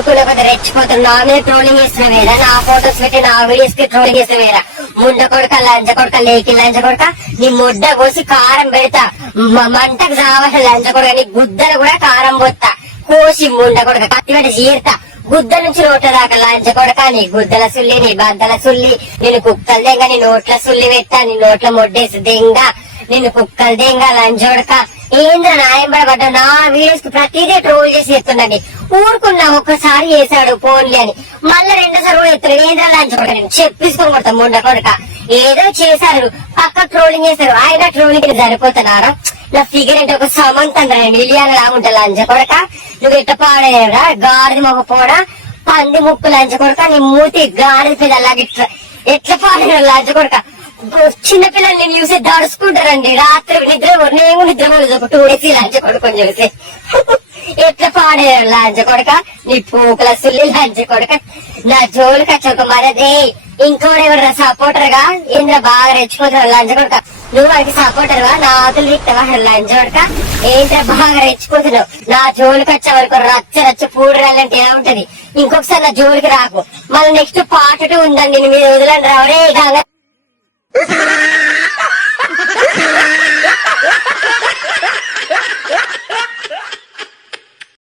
ఊరుకునే కొద్ది రెచ్చిపోతున్నా, నా మీద ట్రోలింగ్ చేస్తున్నావేరా, నా ఫోటోస్ పెట్టి నా వీడియోస్ కి ట్రోలింగ్ చేస్తున్నావేరా, ముండ కొడక లంచ కొడక లేకి లంచ కొడక, నీ ముడ్డ కోసి కారం పెడతా, మంటకు చావాల్సిన లంచ కొడక, నీ గుద్దలు కూడా కారం పోతా, కోసి ముండ కొడక కత్తి పెట్టి చీరుతా, గుద్ద నుంచి నోట్ల దాకా లంచ కొడక, నీ గుద్దల సుల్లి, నీ బద్దల సుల్లి, నేను కుక్కలు దెంగ, నీ నోట్ల సుల్లి పెట్టా, నీ నోట్ల మొడ్డేసి దెంగ, నిన్ను కుక్కలు దెంగ లంచోడక. ఏంద్ర నాయంబడబడ్డా, నా వీడియోస్ కి ప్రతిదీ ట్రోల్ చేసి ఎత్తుండండి. ఊరుకున్నా ఒక్కసారి చేశాడు ఫోన్లే అని, మళ్ళీ రెండోసారి కూడా ఎత్తున్నాడు. ఏంద్ర లంచోడక, నేను చెప్పిసుకొని కొడతాం ముండ కొడక. ఏదో చేశారు, పక్క ట్రోలింగ్ చేశారు, ఆయన ట్రోలింగ్ సరిపోతున్నారా? నా ఫిగర్ అంటే ఒక సమంతం మిలియన్ లాగా ఉంటా లంచ కొడక. నువ్వు ఎట్ట పాడేరా గాడిది మొగ పోడా, పంది ముక్కు లంచ కొడక, నీ మూతి గాడిది పిల్లలాగా ఎట్లా పాడేరా లంచ కొడక. చిన్నపిల్లలు నేను చూసి దడుచుకుంటారండి, రాత్రి నిద్ర నేను నిద్రపోలేదు ఒక 2 days లంచ కొడుకొని చూసి. ఎట్లా పాడేరా లంచ కొడక, నీ పూకల సుల్లి లంచ కొడక. నా జోలికి వచ్చి మరదే ఇంకోడెవరు సపోర్టర్ గా ఇంద్ర బాగా రెచ్చిపోతారు లంచ కొడక. నువ్వు వాడికి సపోర్టర్ గా నా ఆతులు తిక్తావా లంచ కొడక. ఏంద్ర బాగా రెచ్చిపోతున్నావు, నా జోలికి వచ్చే వరకు రచ్చ రచ్చ పూడరాలంటే ఎలా ఉంటది. ఇంకొకసారి నా జోలికి రాకు. మళ్ళీ నెక్స్ట్ పార్ట్ 2 ఉందండి, మీరు వదలండి రావరే.